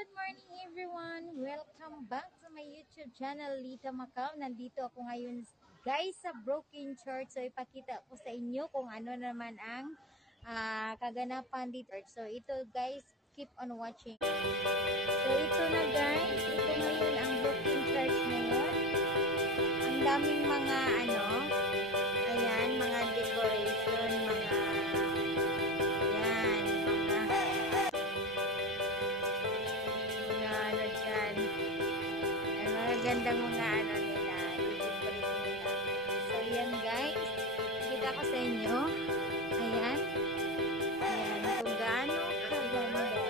Good morning everyone! Welcome back to my YouTube channel, Lita Macau. Nandito ako ngayon guys sa Broken Church. So ipakita ko sa inyo kung ano naman ang kaganapan dito. So ito guys, keep on watching. So ito na guys, ito ngayon ang Broken Church ngayon. Ang daming mga ayan, mga decoration, mga gandang mga nila, i-decorate nila. So, yan guys. Kita ko sa inyo. Ayan. Ayan. Kung gaano kaganda.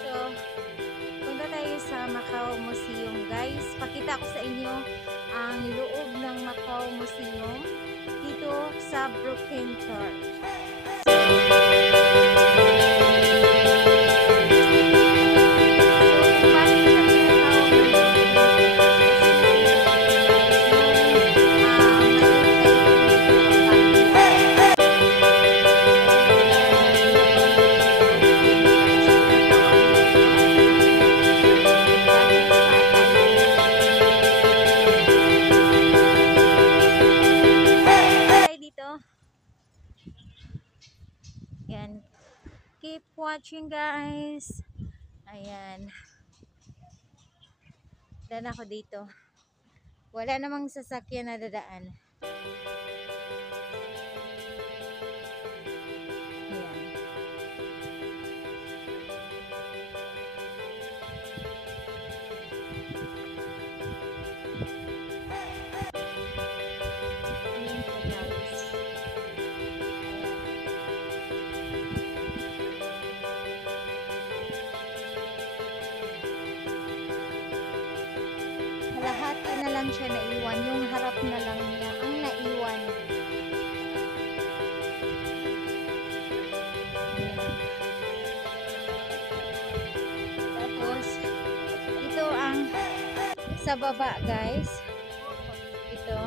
So, punta tayo sa Macau Museum guys. Pakita ko sa inyo ang loob ng Macau Museum dito sa Broken Church. Yan. Keep watching guys. Ayan. Dan ako dito. Wala namang sasakyan na dadaan. Ayan. Kalahati na lang siya naiwan, yung harap na lang niya ang naiwan. Tapos ito ang sa baba guys, ito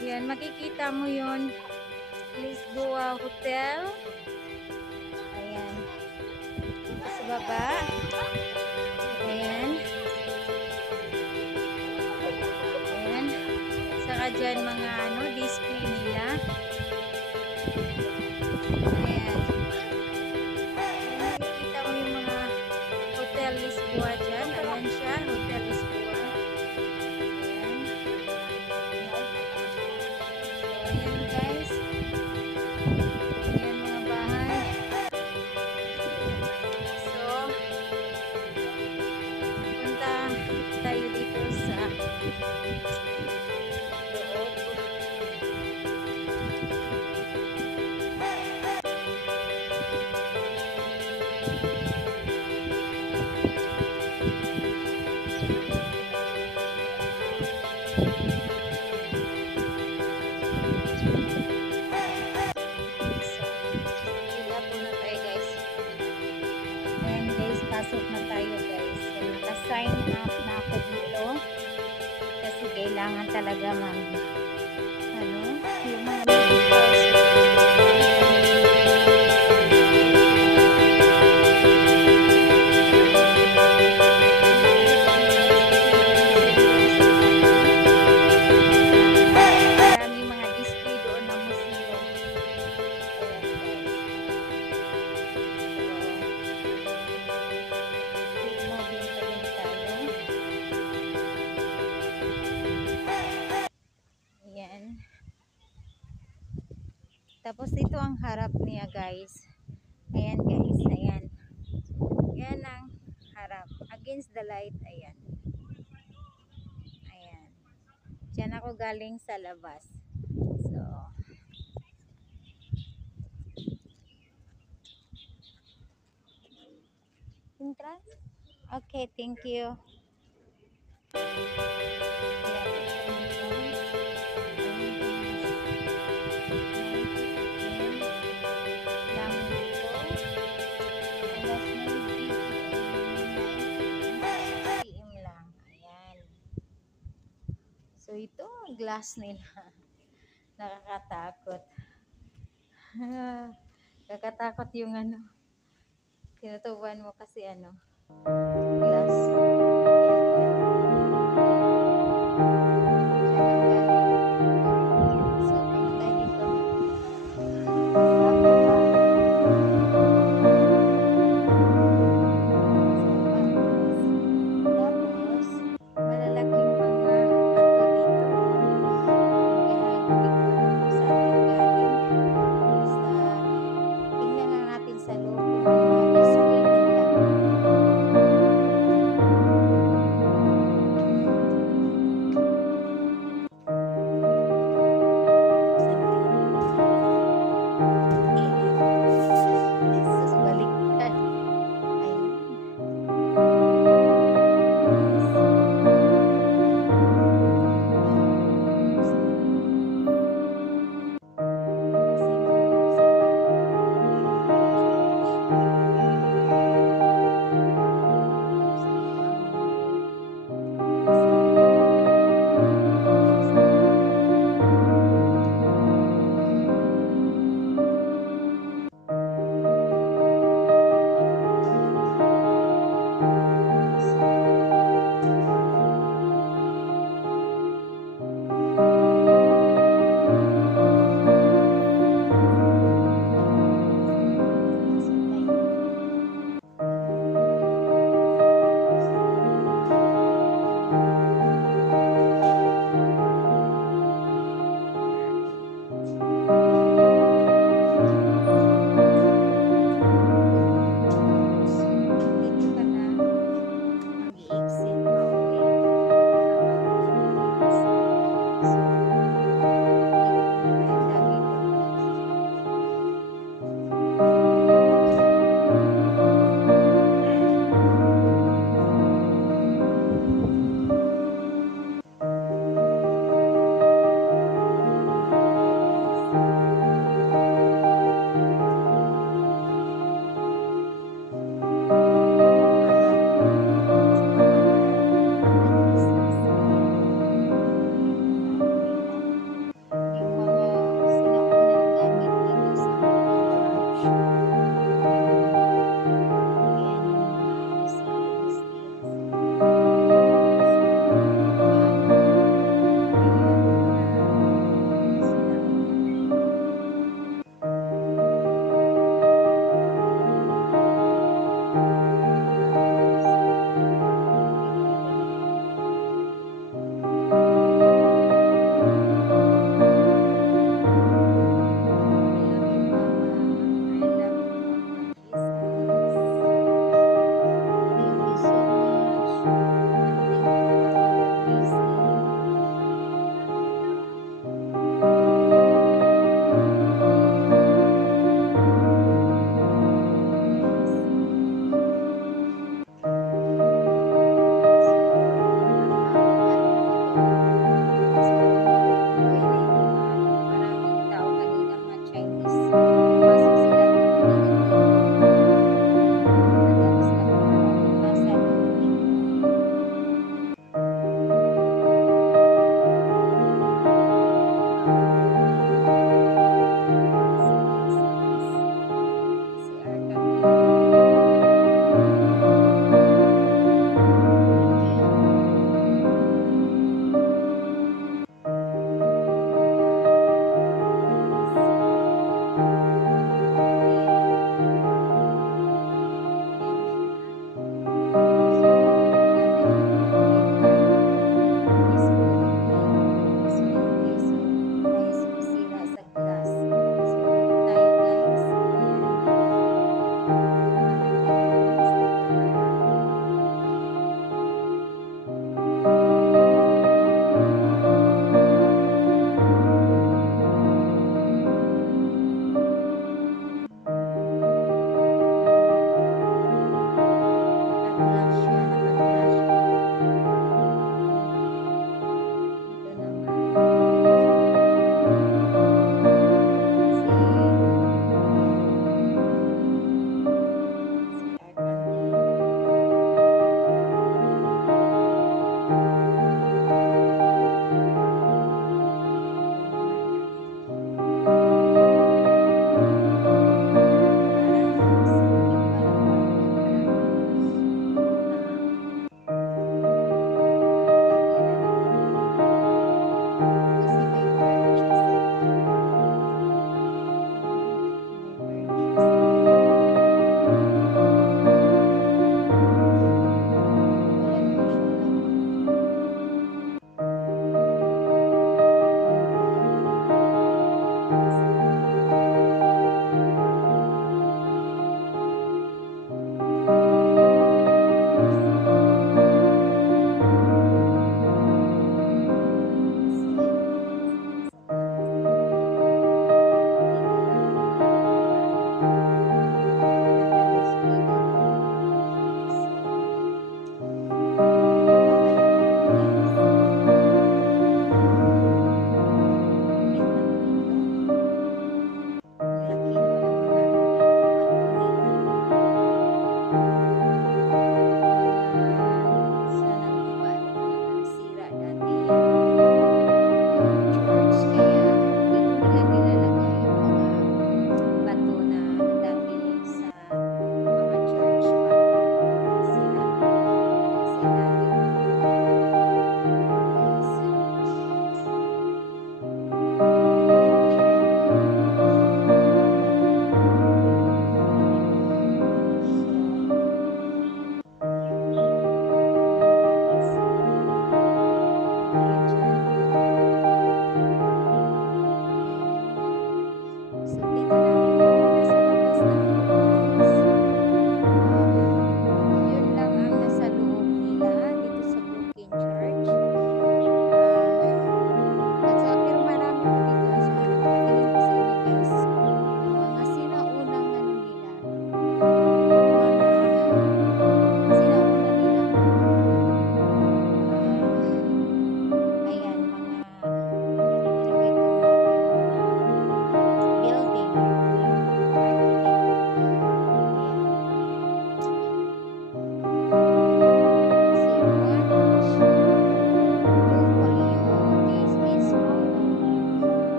yan, makikita mo yun, Lisboa Hotel. Ayan, sa baba. Ayan. Ayan. Saka dyan mga display nila. Ayan. Ayan, nakikita mo yung mga Hotel Lisboa dyan. Ayan siya, Hotel Lisboa. Ayan. So, ayan guys. Ayan mga bahay. So, tayo dito sa loob. Hila po na tayo guys. Ayan guys, pasok na tayo guys. So, naka-sign up na ako dito kasi kailangan talaga yung mga maraming mga display doon ng museum. Ayan. Tapos ito ang harap niya guys. Ayan guys, ayan. Ayan ang harap. Against the light, ayan. Ayan. Diyan ako galing sa labas. So, entrance? Okay, thank you. So ito ang glass nila. Nakakatakot. Kakatakot yung Tinutubuan mo kasi ano, glass. Ayan. So, punta tayo dito. Tapos, malalaking mga bato dito. Kaya hindi ko alam kung saan yan galing. Basta, tingnan nga natin sa loob kung ano mga history nila.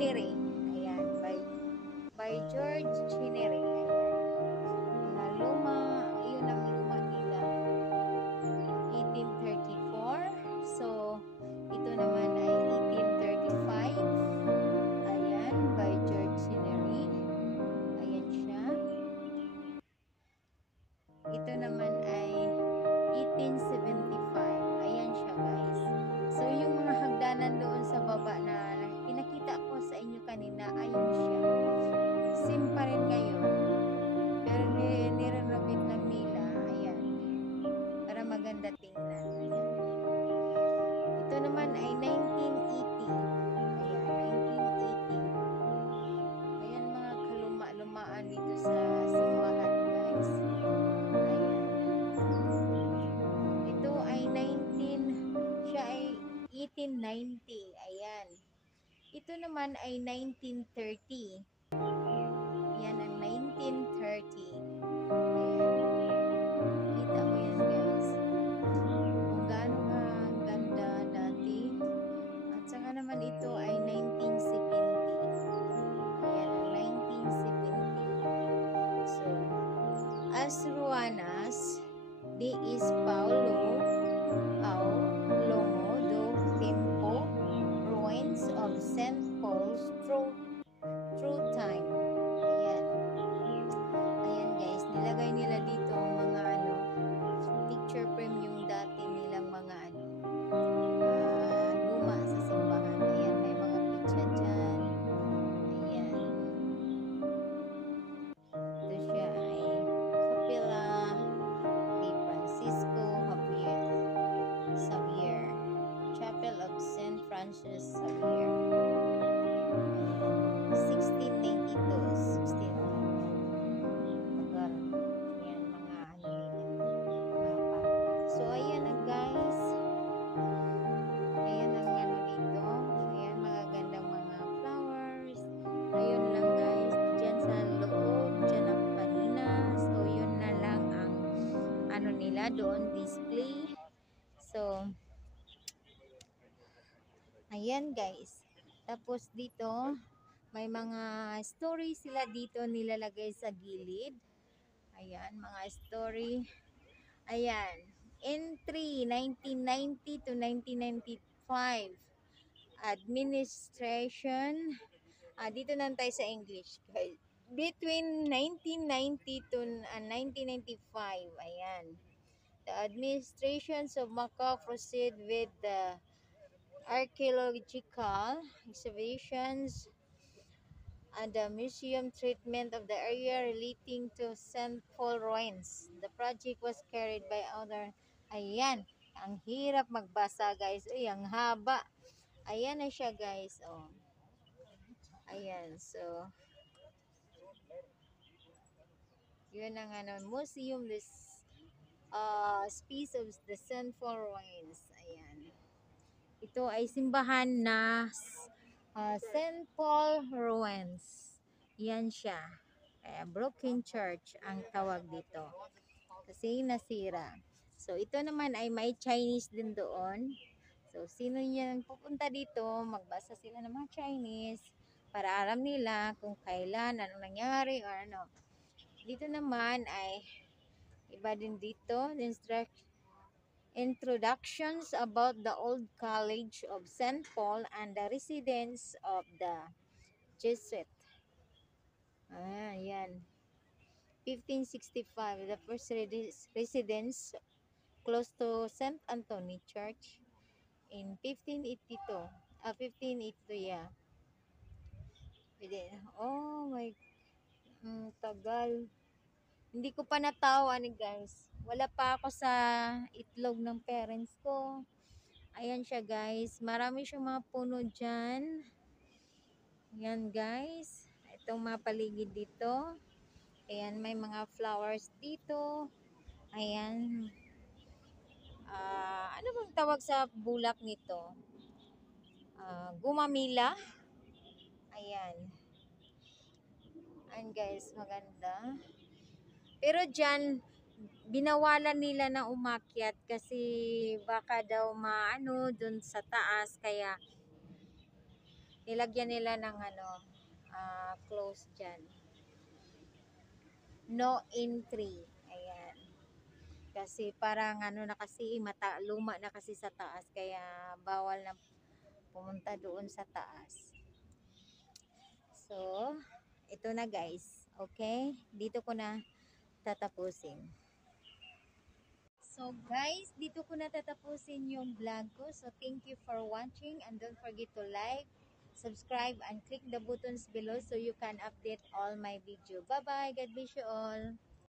Chinnery. Ayan, by George Chinnery. Ayan. Na luma, yun ang luma nila. 1834. So, ito naman ay 1835. Ayan, by George Chinnery. Ayan siya. Ito naman ay 1875. Ayan siya, guys. So, yung mga hagdanan doon sa baba na pinakita ko sa inyo kanina, ayun siya. Same pa rin ngayon. Pero nirenovate lang nila. Ayan. Para maganda tingnan. Ayan. Ito naman ay 1980. Ayan, 1980. Ayan, mga kaluma-lumaan dito sa simbahan, guys. Ayan. Ito ay 19, siya ay 1890. Ayan. Ito naman ay 1930. Yan ang 1930. Ayan. Kita mo yan, guys. Kung gaano ka ganda dati. At saka naman ito ay 1970. Ayan ang 1970. So, as Ruanas, di is Paulo au Longo do Tempo ruins of St. Paul's through time. Ayan. Ayan, guys, nilagay nila dito ang mga picture frame yung dati nilang mga luma sa simbahan. Ayan, may mga picture dyan. Ayan. Ito siya ay Capilla de Francisco Xavier. Chapel of St. Francis Xavier. 1692. 16. Tagal. Ayan, mga nila. So, ayan na, guys. Ayan ang dito. Ayan, mga gandang mga flowers. Ayun lang, guys. Diyan sa loob, diyan ang kanina. So, yun na lang ang nila doon, display. So, ayan, guys. Tapos dito, may mga story sila dito nilalagay sa gilid. Ayan, mga story. Ayan. Entry 1990 to 1995. Administration. Dito na tayo sa English, guys. Between 1990 to 1995. Ayan. The administrations of Macau proceed with the archaeological excavations and the museum treatment of the area relating to St. Paul ruins. The project was carried by other. Ayan, ang hirap magbasa, guys. Uy, ang haba. Ayan na siya, guys. Oh. Ayan, so yun ang museum, this piece of the St. Paul ruins. Ayan. Ito ay simbahan na St. Paul ruins. Yan siya. Kaya broken church ang tawag dito. Kasi nasira. So, ito naman ay may Chinese din doon. So, sino yan pupunta dito, magbasa sila ng mga Chinese para alam nila kung kailan, anong nangyari, or ano. Dito naman ay iba din dito. Introductions about the old college of St. Paul and the residence of the Jesuit. Yan. 1565, the first residence close to St. Anthony Church. In 1582, 1582, yeah. Oh my, tagal. Hindi ko pa natawan, guys. Wala pa ako sa itlog ng parents ko. Ayan siya, guys. Marami siyang mga puno dyan. Ayan, guys. Itong mga paligid dito. Ayan, may mga flowers dito. Ayan. Ano bang tawag sa bulak nito? Gumamila. Ayan. Ayan, guys. Maganda. Pero dyan, binawalan nila na umakyat kasi baka daw maano dun sa taas. Kaya nilagyan nila ng ano, close dyan. No entry. Ayan. Kasi parang ano na kasi, luma na kasi sa taas, kaya bawal na pumunta doon sa taas. So, ito na guys. Okay? Dito ko na tatapusin. So guys, dito ko na tatapusin yung vlog ko. So thank you for watching and don't forget to like, subscribe and click the buttons below so you can update all my video. Bye bye. God bless you all.